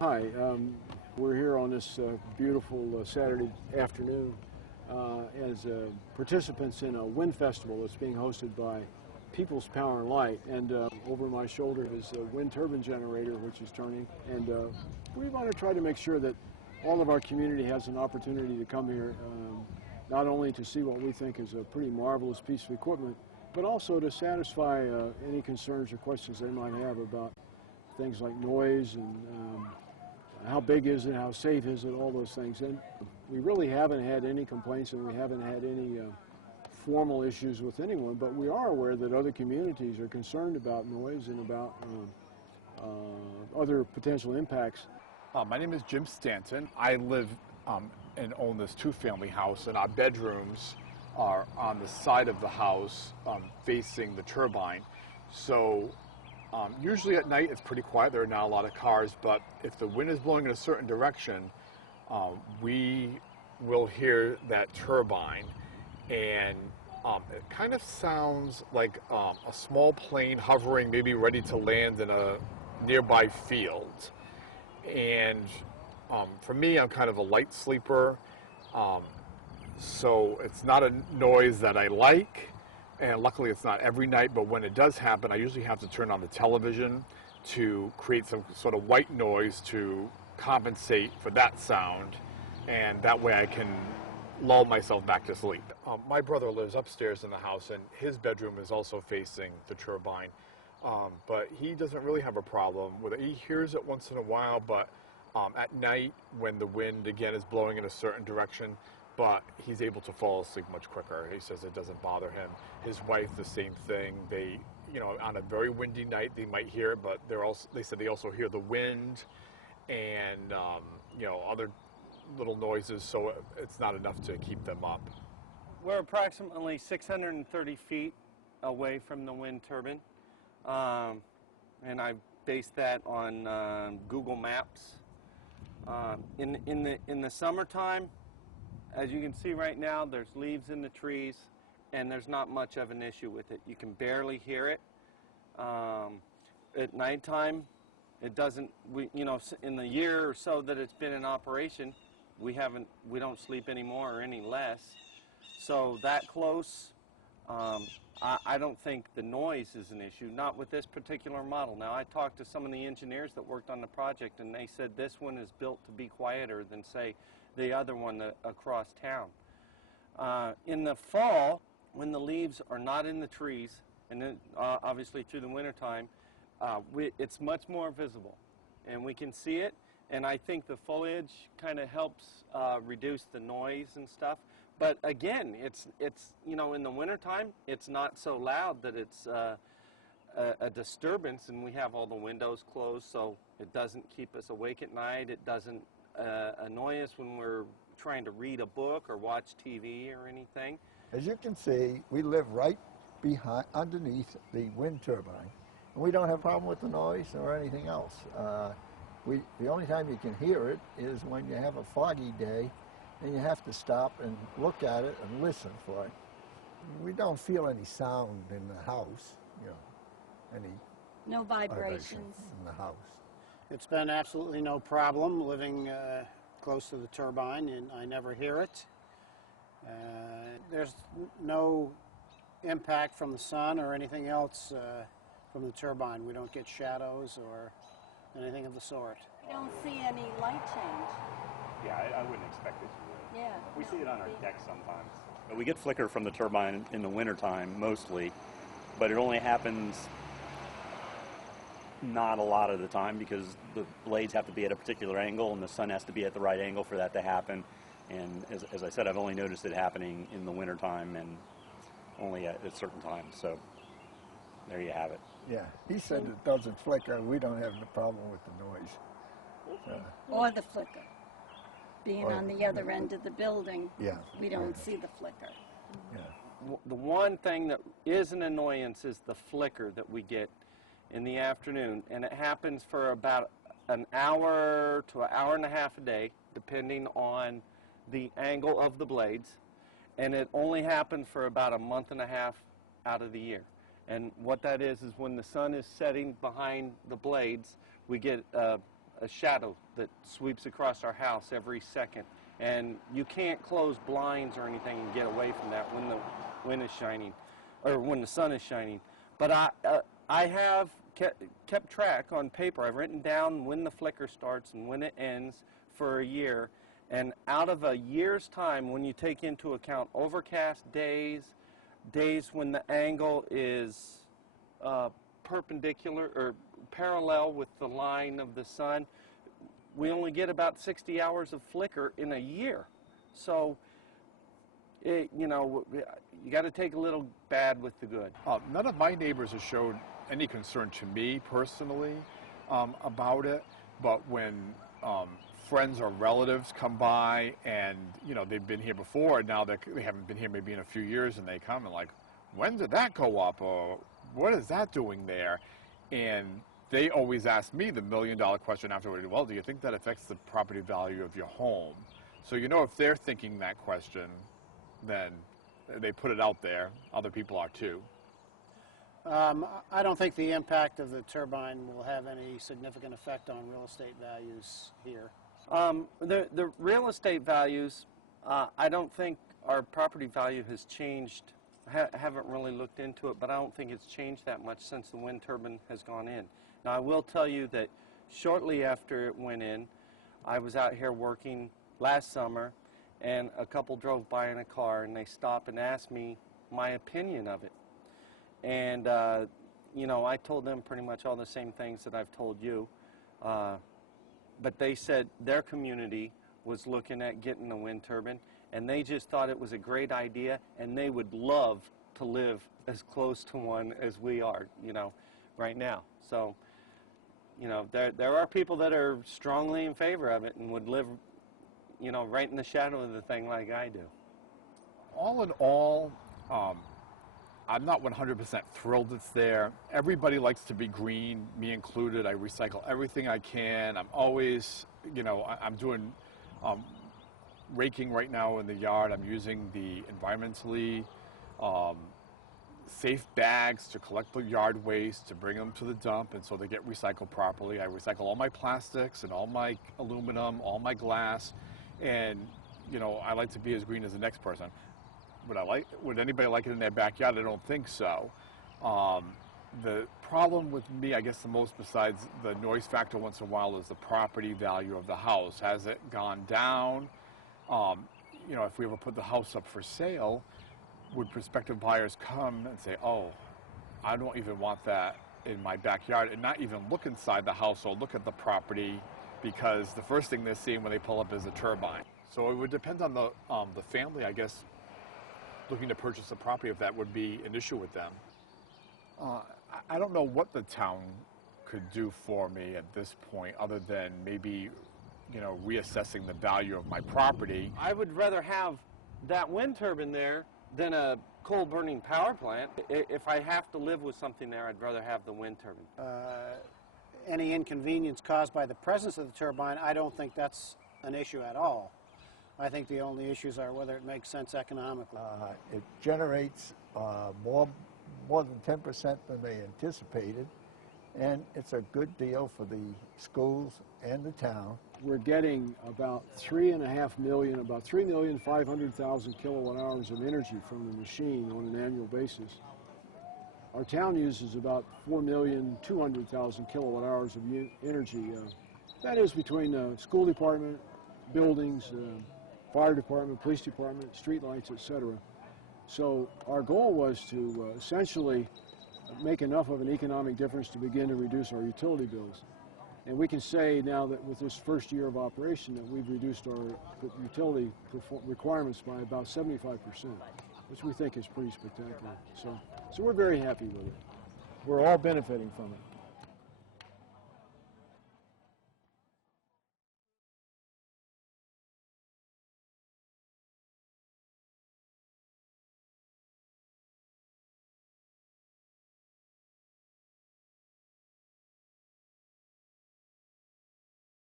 Hi, we're here on this beautiful Saturday afternoon as participants in a wind festival that's being hosted by People's Power and Light. And over my shoulder is a wind turbine generator which is turning. And we want to try to make sure that all of our community has an opportunity to come here, not only to see what we think is a pretty marvelous piece of equipment, but also to satisfy any concerns or questions they might have about things like noise and how big is it, how safe is it, all those things. And we really haven't had any complaints, and we haven't had any formal issues with anyone, but we are aware that other communities are concerned about noise and about other potential impacts. My name is Jim Stanton. I live and own this two-family house, and our bedrooms are on the side of the house facing the turbine. So usually at night it's pretty quiet. There are not a lot of cars, but if the wind is blowing in a certain direction, we will hear that turbine, and it kind of sounds like a small plane hovering, maybe ready to land in a nearby field. And for me, I'm kind of a light sleeper, so it's not a noise that I like. And luckily it's not every night, but when it does happen, I usually have to turn on the television to create some sort of white noise to compensate for that sound, and that way I can lull myself back to sleep. My brother lives upstairs in the house, and his bedroom is also facing the turbine, but he doesn't really have a problem with it. He hears it once in a while, but at night when the wind again is blowing in a certain direction, but he's able to fall asleep much quicker. He says it doesn't bother him. His wife, the same thing. They, on a very windy night, they might hear it, but they said they also hear the wind and, other little noises, so it's not enough to keep them up. We're approximately 630 feet away from the wind turbine, and I based that on Google Maps. In the summertime, as you can see right now, there's leaves in the trees, and there's not much of an issue with it. You can barely hear it. At nighttime, it doesn't. In the year or so that it's been in operation, we don't sleep anymore or any less. So that close, I don't think the noise is an issue. Not with this particular model. Now, I talked to some of the engineers that worked on the project, and they said this one is built to be quieter than, say, the other one across town. In the fall, when the leaves are not in the trees, and then obviously through the wintertime, it's much more visible, and we can see it, and I think the foliage kind of helps reduce the noise and stuff. But again, it's in the wintertime, it's not so loud that it's a disturbance, and we have all the windows closed, so it doesn't keep us awake at night. It doesn't annoy us when we're trying to read a book or watch TV or anything. As you can see, we live right underneath the wind turbine, and we don't have a problem with the noise or anything else. The only time you can hear it is when you have a foggy day and you have to stop and look at it and listen for it. We don't feel any sound in the house, no vibrations in the house. It's been absolutely no problem living close to the turbine, and I never hear it. There's no impact from the sun or anything else from the turbine. We don't get shadows or anything of the sort. You don't see any light change. Yeah, I wouldn't expect it. Yeah. We see it on our deck sometimes. But we get flicker from the turbine in the wintertime mostly, but it only happens not a lot of the time because the blades have to be at a particular angle and the sun has to be at the right angle for that to happen. And as I said, I've only noticed it happening in the wintertime and only at certain times. So there you have it. Yeah, he said it doesn't flicker. We don't have a problem with the noise. Or the flicker. Being on the other end of the building, we don't see the flicker. Yeah. The one thing that is an annoyance is the flicker that we get in the afternoon, and it happens for about an hour to an hour and a half a day, depending on the angle of the blades, and it only happens for about a month and a half out of the year. And what that is when the sun is setting behind the blades, we get a a shadow that sweeps across our house every second. And you can't close blinds or anything and get away from that when the wind is shining, or when the sun is shining. But I have kept track on paper. I've written down when the flicker starts and when it ends for a year. And out of a year's time, when you take into account overcast days, days when the angle is perpendicular or parallel with the line of the sun, we only get about 60 hours of flicker in a year. So, you know, you got to take a little bad with the good. None of my neighbors have showed any concern to me personally about it, but when friends or relatives come by and, you know, they've been here before and now they haven't been here maybe in a few years, and they come and like, when did that go up, or what is that doing there? And they always ask me the million-dollar question afterward, well, do you think that affects the property value of your home? So, you know, if they're thinking that question, then they put it out there. Other people are too. I don't think the impact of the turbine will have any significant effect on real estate values here. The real estate values, I don't think our property value has changed. Haven't really looked into it, but I don't think it's changed that much since the wind turbine has gone in. Now, I will tell you that shortly after it went in, I was out here working last summer, and a couple drove by in a car, and they stopped and asked me my opinion of it. And, you know, I told them pretty much all the same things that I've told you. But they said their community was looking at getting the wind turbine, and they just thought it was a great idea, and they would love to live as close to one as we are, you know, right now. So, you know, there are people that are strongly in favor of it and would live, you know, right in the shadow of the thing like I do. All in all, I'm not 100% thrilled it's there. Everybody likes to be green, me included. I recycle everything I can. I'm always, you know, I'm doing raking right now in the yard. I'm using the environmentally safe bags to collect the yard waste, to bring them to the dump, and so they get recycled properly. I recycle all my plastics and all my aluminum, all my glass, and, you know, I like to be as green as the next person. Would anybody like it in their backyard? I don't think so. The problem with me, I guess the most besides the noise factor once in a while, is the property value of the house. Has it gone down? You know, if we ever put the house up for sale, would prospective buyers come and say, oh, I don't even want that in my backyard, and not even look inside the house or look at the property, because the first thing they're seeing when they pull up is a turbine. So it would depend on the family, I guess, looking to purchase a property, if that would be an issue with them. I don't know what the town could do for me at this point, other than maybe, you know, reassessing the value of my property. I would rather have that wind turbine there than a coal-burning power plant. If I have to live with something there, I'd rather have the wind turbine. Any inconvenience caused by the presence of the turbine, I don't think that's an issue at all. I think the only issues are whether it makes sense economically. It generates more than 10% than they anticipated, and it's a good deal for the schools and the town. We're getting about 3.5 million, about 3,500,000 kilowatt hours of energy from the machine on an annual basis. Our town uses about 4,200,000 kilowatt hours of energy. That is between the school department, buildings, fire department, police department, street lights, etc. So our goal was to essentially make enough of an economic difference to begin to reduce our utility bills. And we can say now that with this first year of operation that we've reduced our utility requirements by about 75%, which we think is pretty spectacular. So we're very happy with it. We're all benefiting from it.